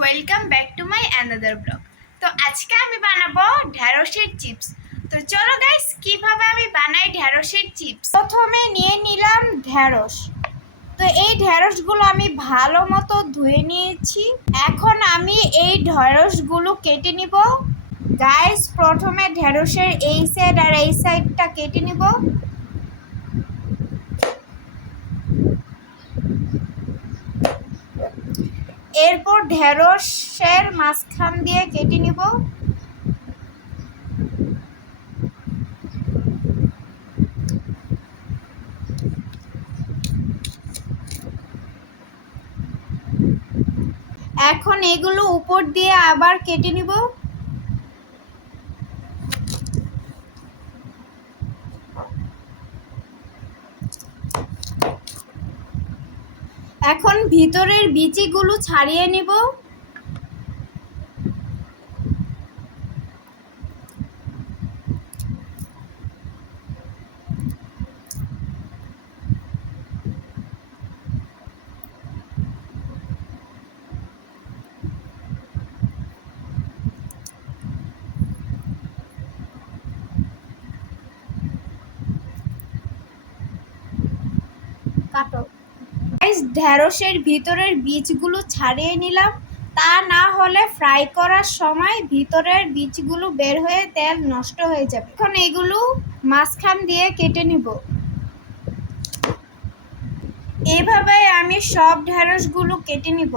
Welcome back to my another blog. তো আজকে আমি বানাবো ঢ্যাঁড়সের চিপস। তো চলো গাইস, কিভাবে আমি বানাই ঢ্যাঁড়সের চিপস। প্রথমে নিয়ে নিলাম ঢ্যাঁড়স। তো এই ঢ্যাঁড়সগুলো আমি ভালো মতো ধুয়ে নিয়েছি। এখন আমি এই ঢ্যাঁড়সগুলো কেটে নিব। গাইস, প্রথমে ঢ্যাঁড়সের এই সাইড আর এই সাইডটা কেটে নিব। এরপর ঢ্যাঁড়সের মাঝখান দিয়ে কেটে নিব। এখন এগুলো উপর দিয়ে আবার কেটে নিব। এখন ভিতরের বিচিগুলো ছাড়িয়ে নিব। কাটো। ঢ্যাঁড়সের ভিতরের বীজগুলো ছাড়িয়ে নিলাম, তা না হলে ফ্রাই করার সময় ভিতরের বীজগুলো বের হয়ে তেল নষ্ট হয়ে যাবে। এখন এগুলো মাঝখান দিয়ে কেটে নিব। এভাবে আমি সব ঢ্যাঁড়সগুলো কেটে নিব।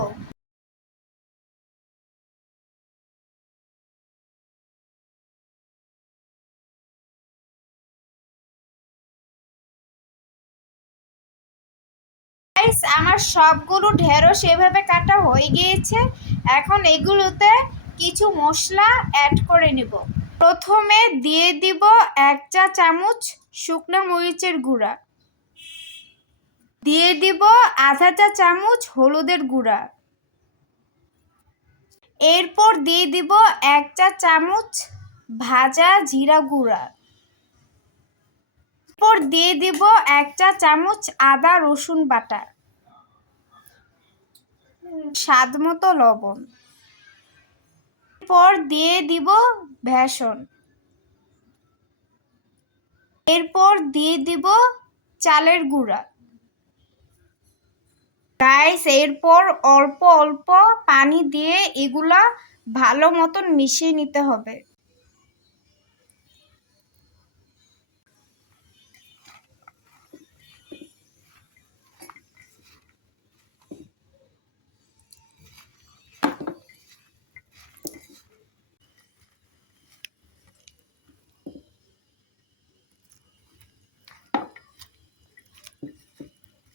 আমার সবগুলো ঢেঁড়স এভাবে কাটা হয়ে গিয়েছে। এখন এগুলোতে কিছু মশলা অ্যাড করে নেব। প্রথমে দিয়ে দিব 1 চা চামচ শুকনো মরিচের গুঁড়া, দিয়ে দিব আধা চা চামচ হলুদের গুঁড়া, এরপর দিয়ে দিব 1 চা চামচ ভাজা জিরা গুঁড়া, এরপর দিয়ে দিব 1 চা চামচ আদা রসুন বাটা, স্বাদ মতো লবণ, এরপর দিয়ে দিব বেসন, এরপর দিয়ে দিব চালের গুঁড়া। গাইস, এরপর অল্প অল্প পানি দিয়ে এগুলা ভালো মতন মিশিয়ে নিতে হবে।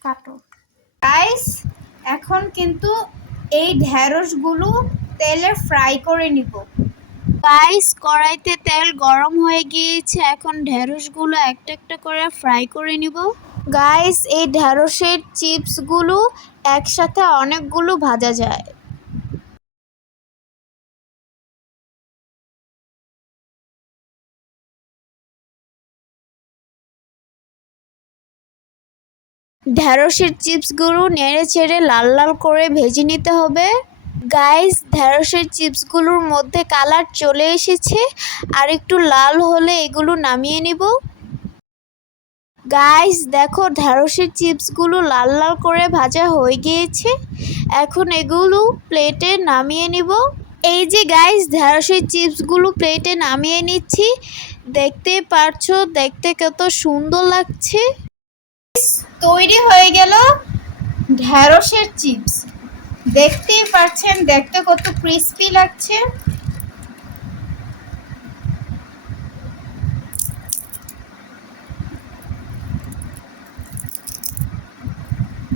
কাটো। গাইস, এখন কিন্তু এই ঢ্যাঁড়সগুলো তেলে ফ্রাই করে নিব। গাইস, কড়াইতে তেল গরম হয়ে গিয়েছে। এখন ঢ্যাঁড়সগুলো একটা একটা করে ফ্রাই করে নিব। গাইস, এই ঢ্যাঁড়সের চিপসগুলো একসাথে অনেকগুলো ভাজা যায়। ঢ্যাঁড়সের চিপসগুলো নেড়ে চেড়ে লাল লাল করে ভেজে নিতে হবে। গাইস, ঢ্যাঁড়সের চিপসগুলোর মধ্যে কালার চলে এসেছে, আর একটু লাল হলে এগুলো নামিয়ে নিব। গাইস দেখো, ঢ্যাঁড়সের চিপসগুলো লাল লাল করে ভাজা হয়ে গিয়েছে। এখন এগুলো প্লেটে নামিয়ে নিব। এই যে গাইস, ঢ্যাঁড়সের চিপসগুলো প্লেটে নামিয়ে নিচ্ছি। দেখতেই পারছো, দেখতে কত সুন্দর লাগছে। তৈরি হয়ে গেল ঢ্যাঁড়সের চিপস। দেখতেই পাচ্ছেন, দেখতে কত ক্রিস্পি লাগছে।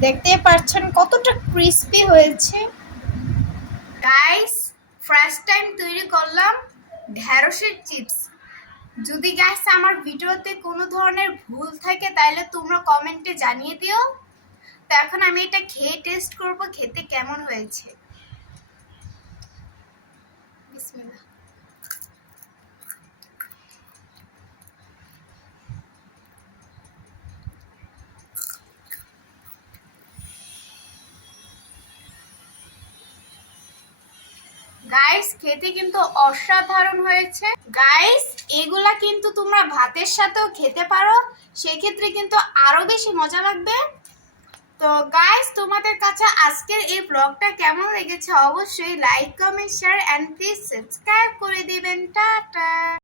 দেখতে পাচ্ছেন কতটা ক্রিস্পি হয়েছে। গাইস, ফার্স্ট টাইম তৈরি করলাম ঢ্যাঁড়সের চিপস। যদি গাইস আমার ভিডিওতে কোনো ধরনের ভুল থাকে তাহলে তোমরা কমেন্টে জানিয়ে দিও। তো এখন আমি এটা খেয়ে টেস্ট করব, খেতে কেমন হয়েছে। বিসমিল্লাহ। গাইস খেতে কিন্তু অসাধারণ হয়েছে। গাইস এগুলা কিন্তু তোমরা ভাতের সাথেও খেতে পারো, সেক্ষেত্রে কিন্তু আরো বেশি মজা লাগবে। তো গাইস তোমাদের কাছে আজকের এই ব্লগটা কেমন লেগেছে অবশ্যই like comment share and please subscribe করে দিবেন। টাটা।